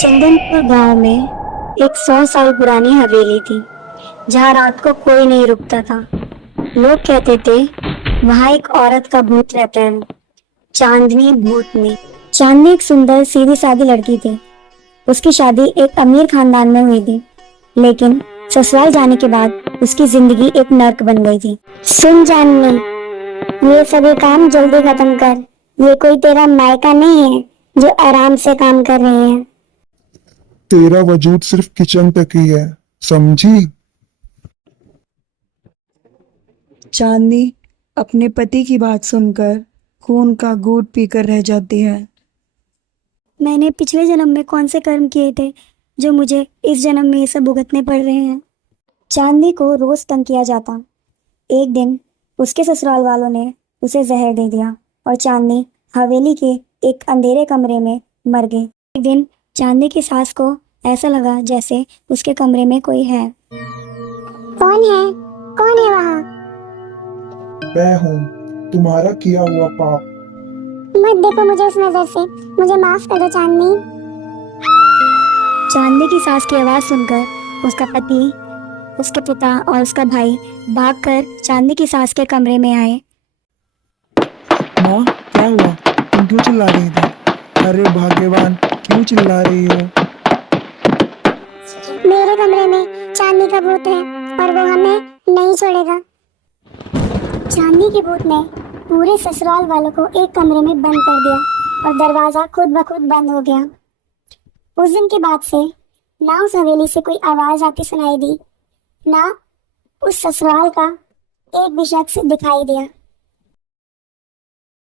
चंदनपुर गांव में एक 100 साल पुरानी हवेली थी जहां रात को कोई नहीं रुकता था। लोग कहते थे वहां एक औरत का भूत रहता है, चांदनी भूतनी। चांदनी एक सुंदर सीधी सादी लड़की थी। उसकी शादी एक अमीर खानदान में हुई थी, लेकिन ससुराल जाने के बाद उसकी जिंदगी एक नर्क बन गई थी। सुन चांदनी, ये सभी काम जल्दी खत्म कर। ये कोई तेरा मायका नहीं है जो आराम से काम कर रही है। तेरा वजूद सिर्फ किचन तक ही है, समझी? चांदनी अपने पति की बात सुनकर खून का घूंट पीकर रह जाती है। मैंने पिछले जन्म में कौन से कर्म किए थे जो मुझे इस जन्म में ये सब भुगतने पड़ रहे हैं। चांदनी को रोज तंग किया जाता। एक दिन उसके ससुराल वालों ने उसे जहर दे दिया और चांदनी हवेली के एक अंधेरे कमरे में मर गई। एक दिन चांदनी की सास को ऐसा लगा जैसे उसके कमरे में कोई है। कौन है? कौन है वहाँ? मैं हूँ, तुम्हारा किया हुआ पाप। मत देखो मुझे उस नजर से, मुझे माफ कर दो चांदनी। चांदनी की सास की आवाज सुनकर उसका पति, उसके पिता और उसका भाई भागकर चांदनी की सास के कमरे में आए। माँ, क्या हुआ? तुम क्यों चिल्ला रही थी? अरे भाग्यवान, क्यों चिल्ला रही हो? मेरे कमरे में चांदनी का भूत है और वो हमें नहीं छोड़ेगा। चांदनी के भूत ने पूरे ससुराल वालों को एक कमरे में बंद कर दिया और दरवाजा खुद ब खुद बंद हो गया। उस दिन के बाद से ना उस हवेली से कोई आवाज आती सुनाई दी, ना उस ससुराल का एक भी शख्स दिखाई दिया।